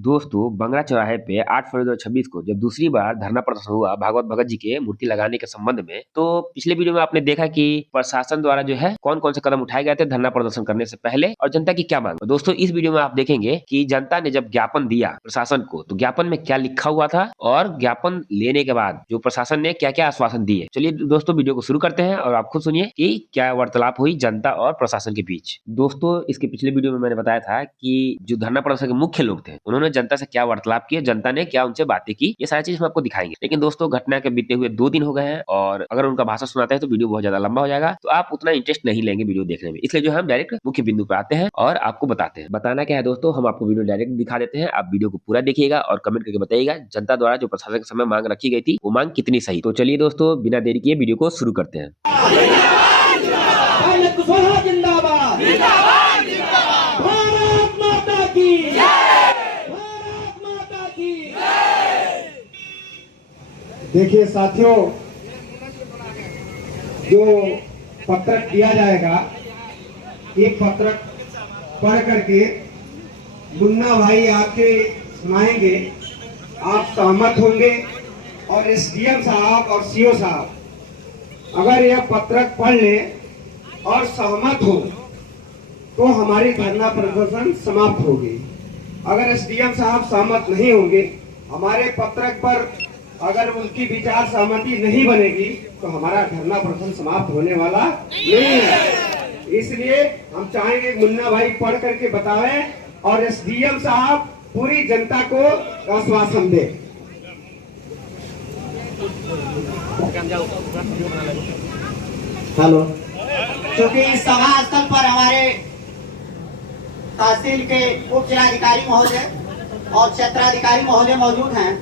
दोस्तों बंगरा चौराहे पे 8 फरवरी 2026 को जब दूसरी बार धरना प्रदर्शन हुआ भागवत भगत जी के मूर्ति लगाने के संबंध में, तो पिछले वीडियो में आपने देखा कि प्रशासन द्वारा जो है कौन-कौन से कदम उठाए गए थे धरना प्रदर्शन करने से पहले और जनता की क्या मांग। तो दोस्तों इस वीडियो में आप देखेंगे कि जनता ने जब ज्ञापन दिया प्रशासन को, तो ज्ञापन में क्या लिखा हुआ था और ज्ञापन लेने के बाद जो प्रशासन ने क्या-क्या आश्वासन दिए। चलिए दोस्तों वीडियो को शुरू करते हैं और आप खुद सुनिए कि क्या वार्तालाप हुई जनता और प्रशासन के बीच। दोस्तों इसके पिछले वीडियो में मैंने बताया था कि जो धरना प्रदर्शन के मुख्य लोग थे, उन्होंने जनता से क्या वार्तालाप किया, जनता ने क्या उनसे बातें की, ये सारी चीज हम आपको दिखाएंगे। लेकिन दोस्तों घटना के बीते हुए 2 दिन हो गए हैं और अगर उनका भाषण सुनाते हैं तो वीडियो बहुत ज्यादा लंबा हो जाएगा, तो आप उतना इंटरेस्ट नहीं लेंगे वीडियो देखने में। इसलिए जो हम डायरेक्ट मुख्य बिंदु पे आते हैं और आपको बताते हैं। बताना क्या है दोस्तों, हम आपको वीडियो डायरेक्ट दिखा देते हैं, आप वीडियो को पूरा देखिएगा और कमेंट करके बताइएगा जनता द्वारा जो प्रशासन के समय मांग रखी गई थी वो मांग कितनी सही। तो चलिए दोस्तों बिना देरी किए वीडियो को शुरू करते हैं। देखिए साथियों, जो पत्रक दिया जाएगा, एक पत्रक पढ़ करके मुन्ना भाई आपके सुनाएंगे, आप सहमत होंगे और एसडीएम साहब और सीओ साहब अगर यह पत्रक पढ़ ले और सहमत हो तो हमारी धरना प्रदर्शन समाप्त होगी। अगर एसडीएम साहब सहमत नहीं होंगे, हमारे पत्रक पर अगर उनकी विचार सहमति नहीं बनेगी तो हमारा धरना प्रदर्शन समाप्त होने वाला नहीं है। इसलिए हम चाहेंगे मुन्ना भाई पढ़ करके बताएं और एसडीएम साहब पूरी जनता को आश्वासन दे। हेलो, क्योंकि इस सभा स्थल पर हमारे तहसील के उप जिलाधिकारी महोदय और क्षेत्राधिकारी महोदय मौजूद हैं,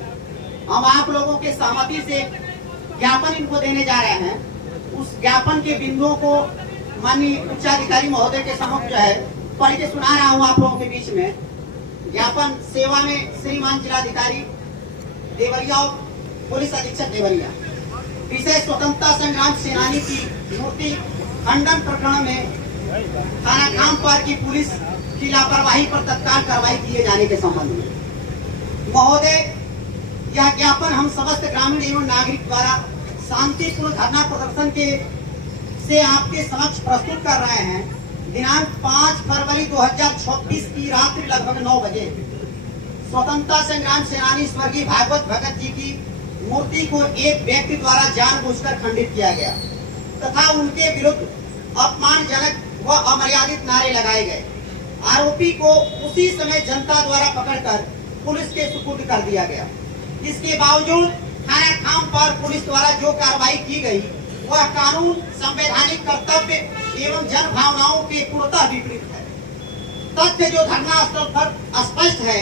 हम आप लोगों के सहमति से ज्ञापन इनको देने जा रहे हैं। उस ज्ञापन के बिंदुओं को माननीय उच्चाधिकारी महोदय के समक्ष जो है पढ़ के सुना रहा हूँ आप लोगों के बीच में। ज्ञापन सेवा में श्रीमान जिलाधिकारी देवरिया और पुलिस अधीक्षक देवरिया, विशेष स्वतंत्रता संग्राम सेनानी की मूर्ति खंडन प्रकरण में थाना खामपार की पुलिस की लापरवाही पर तत्काल कार्रवाई किए जाने के संबंध में महोदय, यह ज्ञापन हम समस्त ग्रामीण एवं नागरिक द्वारा शांतिपूर्ण धरना प्रदर्शन के से आपके समक्ष प्रस्तुत कर रहे हैं। दिनांक 5 फरवरी 2026 की रात्रि लगभग 9 बजे स्वतंत्रता संग्राम सेनानी स्वर्गीय भागवत भगत जी की मूर्ति को एक व्यक्ति द्वारा जानबूझकर खंडित किया गया तथा उनके विरुद्ध अपमानजनक व अमर्यादित नारे लगाए गए। आरोपी को उसी समय जनता द्वारा पकड़कर पुलिस के सुपुर्द कर दिया गया। इसके बावजूद थाना खामपार पुलिस द्वारा जो कार्रवाई की गई वह कानून, संवैधानिक कर्तव्य एवं जन भावनाओं के पूर्णतः विपरीत है। तथ्य जो धरना स्थल पर स्पष्ट है,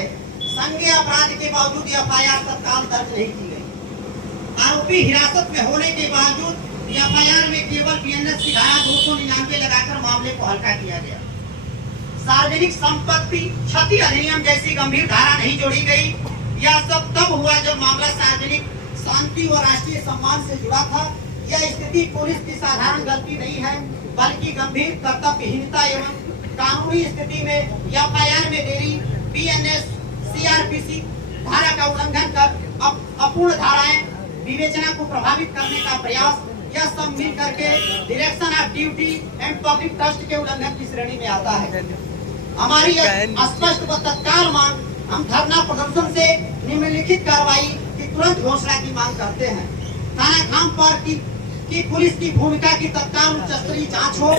संज्ञेय अपराध के बावजूद एफआईआर तत्काल दर्ज नहीं की गई। आरोपी हिरासत में होने के बावजूद एफआईआर में केवल बीएनएस की धारा 299 लगाकर मामले को हल्का किया गया। सार्वजनिक संपत्ति क्षति अधिनियम जैसी गंभीर धारा नहीं जोड़ी गई। यह सब तब हुआ जब मामला सार्वजनिक शांति और राष्ट्रीय सम्मान से जुड़ा था। यह स्थिति पुलिस की साधारण गलती नहीं है, बल्कि गंभीर कर्तव्यहीनता एवं कानूनी स्थिति में एफआईआर में देरी, बीएनएस सीआरपीसी धारा का उल्लंघन कर अपूर्ण धाराएं विवेचना को प्रभावित करने का प्रयास, यह सब मिल करके direction of duty and public trust के उल्लंघन की श्रेणी में आता है। हमारी स्पष्ट व तत्काल मांग, हम धरना प्रदर्शन से निम्नलिखित कार्रवाई की तुरंत घोषणा की मांग करते हैं। थाना खामपार की पुलिस की भूमिका की तत्काल उच्च स्तरीय जांच हो।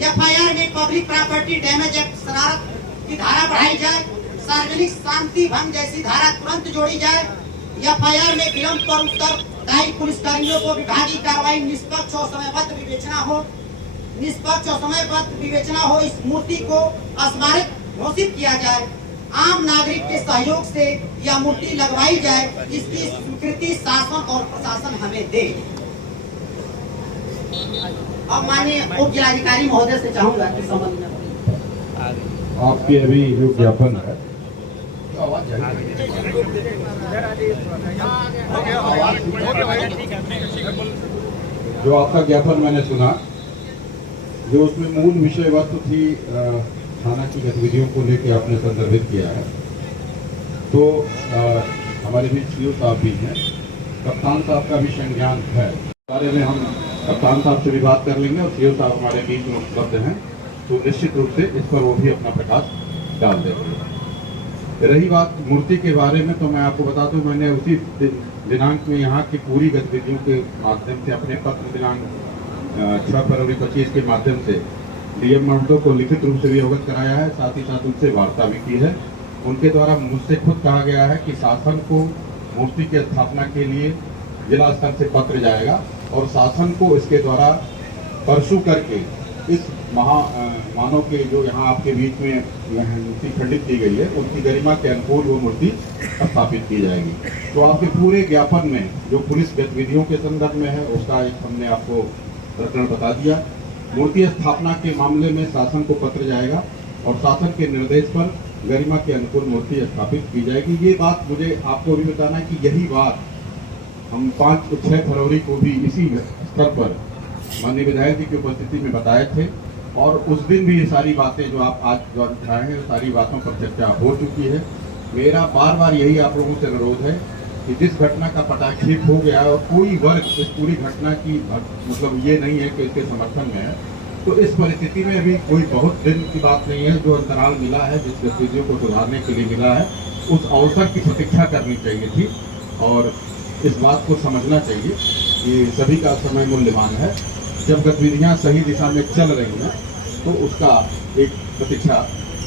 एफआईआर में पब्लिक प्रॉपर्टी डैमेज एक्ट शरारत की धारा बढ़ाई जाए। सार्वजनिक शांति भंग जैसी धारा तुरंत जोड़ी जाए। एफआईआर में विलंब पर उत्तरदायी पुलिसकर्मियों को विभागीय कार्रवाई निष्पक्ष और समयबद्ध विवेचना हो। इस मूर्ति को स्मारक घोषित किया जाए। आम नागरिक के सहयोग से यह मूर्ति लगवाई जाए। इसकी स्वीकृति शासन और प्रशासन हमें दे। अब माननीय उप जिलाधिकारी महोदय से चाहूंगा कि संबंध में आपके अभी जो ज्ञापन है, जो आपका ज्ञापन मैंने सुना, जो उसमें मूल विषय वस्तु थी थाना की गतिविधियों को लेकर आपने संदर्भित किया है। तो हमारे बीच सीओ साहब भी हैं, कप्तान साहब का भी संज्ञान है, बारे में हम कप्तान साहब से भी बात कर लेंगे और सीओ साहब हमारे बीच में उपलब्ध हैं, तो निश्चित रूप से इस पर वो भी अपना प्रकाश डाल देंगे। रही बात मूर्ति के बारे में, तो मैं आपको बता दूं, मैंने उसी दिनांक में यहाँ की पूरी गतिविधियों के माध्यम से अपने पत्र दिनांक 6 फरवरी 25 के माध्यम से डीएम महोदय को लिखित रूप से भी अवगत कराया है, साथ ही साथ उनसे वार्ता भी की है। उनके द्वारा मुझसे खुद कहा गया है कि शासन को मूर्ति की स्थापना के लिए जिला स्तर से पत्र जाएगा और शासन को इसके द्वारा परसू करके इस मानव के जो यहाँ आपके बीच में मूर्ति खंडित की गई है, उनकी गरिमा के अनुकूल वो मूर्ति स्थापित की जाएगी। तो आपके पूरे ज्ञापन में जो पुलिस गतिविधियों के संदर्भ में है, उसका एक हमने आपको प्रकरण बता दिया। मूर्ति स्थापना के मामले में शासन को पत्र जाएगा और शासन के निर्देश पर गरिमा के अनुकूल मूर्ति स्थापित की जाएगी। ये बात मुझे आपको भी बताना है कि यही बात हम 5-6 फरवरी को भी इसी स्तर पर माननीय विधायक जी की उपस्थिति में बताए थे और उस दिन भी ये सारी बातें जो आप आज जो उठाए हैं, सारी बातों पर चर्चा हो चुकी है। मेरा बार बार यही आप लोगों से अनुरोध है कि जिस घटना का पटाक्षेप हो गया और कोई वर्ग इस पूरी घटना की मतलब ये नहीं है कि इसके समर्थन में है, तो इस परिस्थिति में अभी कोई बहुत दिन की बात नहीं है। जो अंतराल मिला है, जिस गतिविधियों को सुधारने के लिए मिला है, उस अवसर की प्रतीक्षा करनी चाहिए थी और इस बात को समझना चाहिए कि सभी का समय मूल्यवान है। जब गतिविधियाँ सही दिशा में चल रही हैं तो उसका एक प्रतीक्षा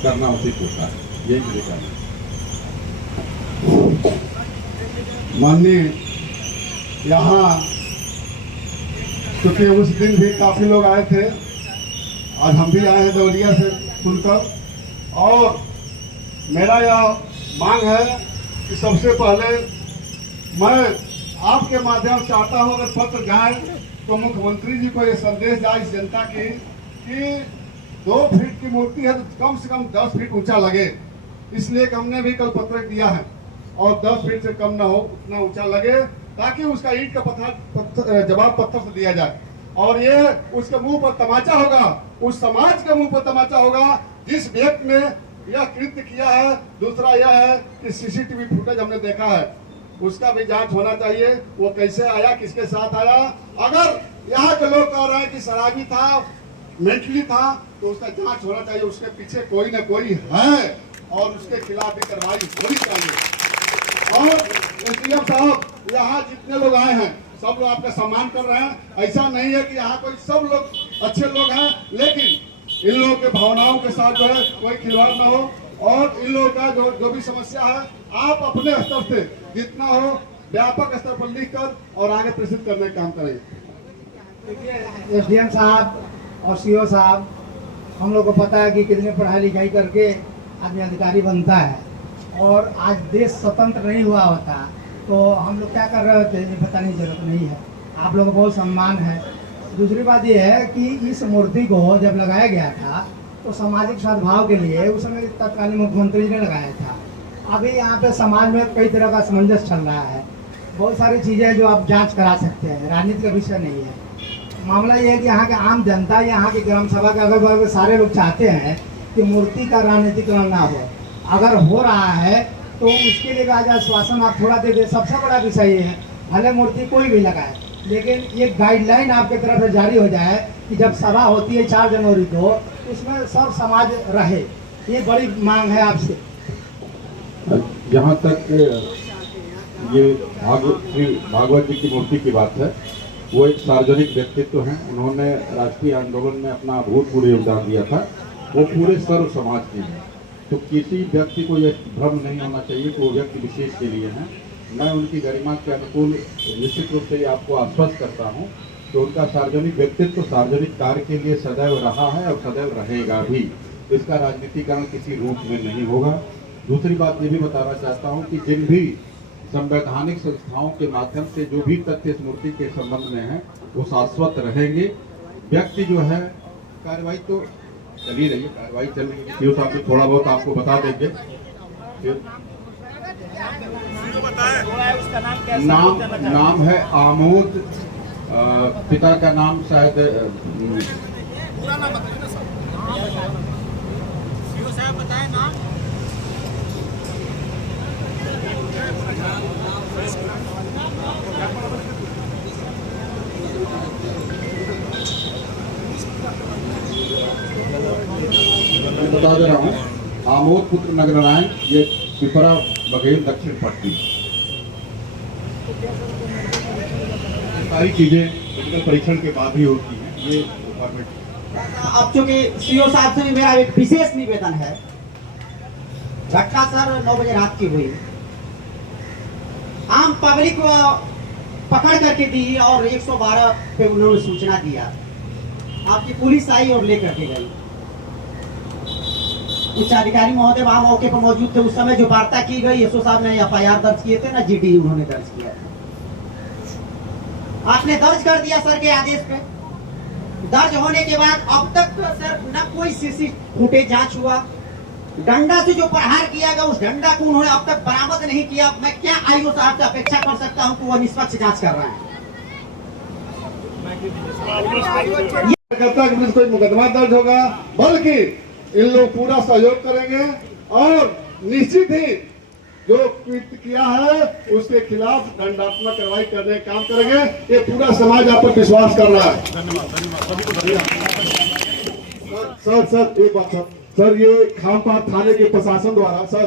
करना उचित होता है। यही मुझे कहना है। माननीय यहाँ क्योंकि उस दिन भी काफ़ी लोग आए थे, आज हम भी आए हैं देवरिया से सुनकर, और मेरा यह मांग है कि सबसे पहले मैं आपके माध्यम से चाहता हूँ अगर पत्र जाए तो मुख्यमंत्री जी को ये संदेश जाए इस जनता की कि 2 फीट की मूर्ति है तो कम से कम 10 फीट ऊंचा लगे, इसलिए कि हमने भी कल पत्र दिया है और 10 फीट से कम ना हो, उतना ऊंचा लगे ताकि उसका ईंट का पत्थर जवाब पत्थर से दिया जाए। और ये उसके मुंह पर तमाचा होगा, उस समाज के मुंह पर तमाचा होगा जिस व्यक्ति ने यह कृत्य किया है। दूसरा यह है कि सीसीटीवी फुटेज हमने देखा है, उसका भी जांच होना चाहिए, वो कैसे आया, किसके साथ आया। अगर यहाँ के लोग कह रहे हैं कि शराबी था, मेंटली था, तो उसका जांच होना चाहिए, उसके पीछे कोई न कोई है और उसके खिलाफ भी कार्रवाई होनी चाहिए। और एसडीएम साहब, यहाँ जितने लोग आए हैं सब लोग आपका सम्मान कर रहे हैं। ऐसा नहीं है कि यहाँ कोई सब लोग अच्छे लोग हैं, लेकिन इन लोगों के भावनाओं के साथ जो है कोई खिलवाड़ न हो और इन लोगों का जो भी समस्या है आप अपने स्तर से जितना हो व्यापक स्तर पर लिख कर और आगे प्रेषित करने का काम करें। देखिए एसडीएम साहब और सीओ साहब, हम लोग को पता है कि कितनी पढ़ाई लिखाई करके आदमी अधिकारी बनता है और आज देश स्वतंत्र नहीं हुआ होता तो हम लोग क्या कर रहे होते ये बताने की जरूरत नहीं है। आप लोगों को बहुत सम्मान है। दूसरी बात ये है कि इस मूर्ति को जब लगाया गया था तो सामाजिक सद्भाव के लिए उस समय तत्कालीन मुख्यमंत्री जी ने लगाया था। अभी यहाँ पे समाज में कई तरह का असमंजस चल रहा है, बहुत सारी चीज़ें जो आप जांच करा सकते हैं, राजनीति का विषय नहीं है। मामला ये है कि यहाँ के आम जनता, यहाँ की ग्राम सभा के अगल बगल सारे लोग चाहते हैं कि मूर्ति का राजनीतिकरण ना हो। अगर हो रहा है तो उसके लिए आज आश्वासन आप थोड़ा दे दे। सबसे बड़ा विषय ये है, भले मूर्ति कोई भी लगाए, लेकिन ये गाइडलाइन आपके तरफ से जारी हो जाए कि जब सभा होती है 4 जनवरी को, उसमें सब समाज रहे। ये बड़ी मांग है आपसे। जहाँ तक ये श्री भागवत जी की मूर्ति की बात है, वो एक सार्वजनिक व्यक्तित्व हैं। उन्होंने राष्ट्रीय आंदोलन में अपना भूतपूर्व योगदान दिया था, वो पूरे सर्व समाज के हैं। तो किसी व्यक्ति को यह भ्रम नहीं होना चाहिए कि वो व्यक्ति विशेष के लिए हैं। मैं उनकी गरिमा के अनुकूल निश्चित रूप से आपको आश्वस्त करता हूँ कि उनका सार्वजनिक व्यक्तित्व सार्वजनिक कार्य के लिए सदैव रहा है और सदैव रहेगा भी। इसका राजनीतिकरण किसी रूप में नहीं होगा। दूसरी बात ये भी बताना चाहता हूँ कि जिन भी संवैधानिक संस्थाओं के माध्यम से जो भी तथ्य इस मूर्ति के संबंध में है वो शाश्वत रहेंगे। व्यक्ति जो है, कार्रवाई तो चल ही रही है, कार्रवाई चल रही है, सीओ साहब से थोड़ा बहुत आपको बता देंगे। नाम है आमोद, पिता का नाम शायद बता दे रहा हूँ, आमोद पुत्र नगरनारायण, ये पिपरा बघेल दक्षिण पट्टी। सारी चीजें मेडिकल परीक्षण के बाद ही होती हैं। ये डिपार्टमेंट अब चूंकि सीओ साहब से भी मेरा एक विशेष निवेदन है, घटना सर 9 बजे रात की हुई, आम पब्लिक को पकड़ करके दी और 112 पे उन्होंने सूचना दिया, आपकी पुलिस आई और लेकर के गई। उच्च अधिकारी महोदय वहां मौके पर मौजूद थे, उस समय जो वार्ता की गई, एसओ साहब ने FIR दर्ज किए थे ना, GD उन्होंने दर्ज किया, आपने दर्ज कर दिया सर के आदेश पे। दर्ज होने के बाद अब तक सर न कोई CC फुटेज जांच हुआ, डंडा से जो प्रहार किया गया उस डंडा को उन्होंने अब तक बरामद नहीं किया। मैं क्या आईओ साहब से अपेक्षा कर सकता हूं कि वो निष्पक्ष जांच कर रहे हैं। करता है कि पुलिस कोई मुकदमा दर्ज होगा, बल्कि इन लोग पूरा सहयोग करेंगे और निश्चित ही जो कृत्य किया है उसके खिलाफ दंडात्मक कार्रवाई करने का काम करेंगे। ये पूरा समाज आप पर विश्वास कर रहा है। सर एक बात सर, ये खामपार थाने के प्रशासन द्वारा सर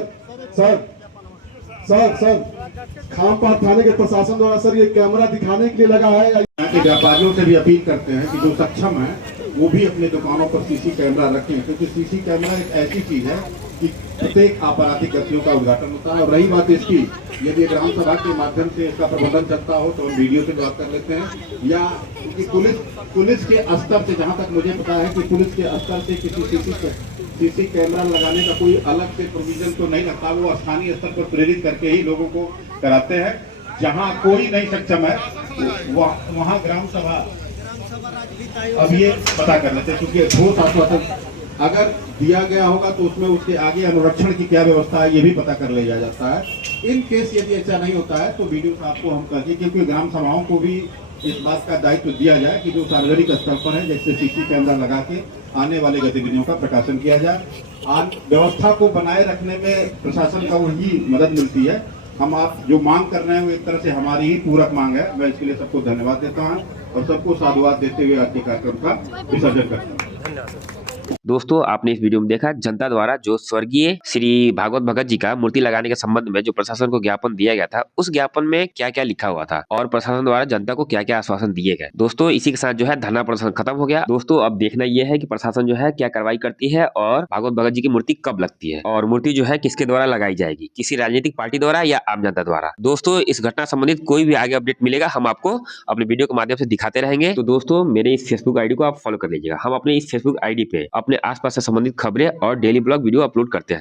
खामपार थाने के प्रशासन द्वारा सर ये कैमरा दिखाने के लिए लगा है। यहाँ के व्यापारियों से भी अपील करते हैं कि जो सक्षम है वो भी अपने दुकानों पर CC कैमरा रखें, क्योंकि CC कैमरा एक ऐसी चीज है कि प्रत्येक आपराधिक गतियों का उद्घाटन होता है। और रही बात इसकी, यदि ग्राम सभा के माध्यम से इसका प्रबंधन चलता हो तो हम वीडियो से बात कर लेते हैं, या क्योंकि पुलिस के स्तर से, जहाँ तक मुझे पता है कि पुलिस के स्तर से किसी CC कैमरा लगाने का कोई अलग से प्रोविजन तो नहीं लगता, वो स्थानीय स्तर पर प्रेरित करके ही लोगों को कराते हैं। जहाँ कोई नहीं सक्षम है वहाँ ग्राम सभा अब ये पता कर लेते हैं, क्योंकि ठोस आश्वासन अगर दिया गया होगा तो उसमें उसके आगे अनुरक्षण की क्या व्यवस्था है ये भी पता कर लिया जाता है। इन केस यदि ऐसा नहीं होता है तो वीडियो साहब को हम कहेंगे, क्योंकि ग्राम सभाओं को भी इस बात का दायित्व दिया जाए कि जो सार्वजनिक स्तर पर है, जैसे CC कैमरा लगा के आने वाली गतिविधियों का प्रकाशन किया जाए। व्यवस्था को बनाए रखने में प्रशासन का वही मदद मिलती है। हम आप जो मांग कर रहे हैं वो एक तरह से हमारी ही पूरक मांग है। मैं इसके लिए सबको धन्यवाद देता हूँ और सबको साधुवाद देते हुए आज के कार्यक्रम का विसर्जन करता हूँ। दोस्तों, आपने इस वीडियो में देखा जनता द्वारा जो स्वर्गीय श्री भागवत भगत जी का मूर्ति लगाने के संबंध में जो प्रशासन को ज्ञापन दिया गया था, उस ज्ञापन में क्या क्या लिखा हुआ था और प्रशासन द्वारा जनता को क्या क्या आश्वासन दिए गए। दोस्तों, इसी के साथ जो है धरना प्रदर्शन खत्म हो गया। दोस्तों, अब देखना यह है कि प्रशासन जो है क्या कार्रवाई करती है और भागवत भगत जी की मूर्ति कब लगती है और मूर्ति जो है किसके द्वारा लगाई जाएगी, किसी राजनीतिक पार्टी द्वारा या आम जनता द्वारा। दोस्तों, इस घटना संबंधित कोई भी आगे अपडेट मिलेगा हम आपको अपने वीडियो के माध्यम से दिखाते रहेंगे। तो दोस्तों, मेरे इस फेसबुक आईडी को आप फॉलो कर लीजिएगा। हम अपने इस फेसबुक आईडी पे अपने आसपास से संबंधित खबरें और डेली ब्लॉग वीडियो अपलोड करते हैं।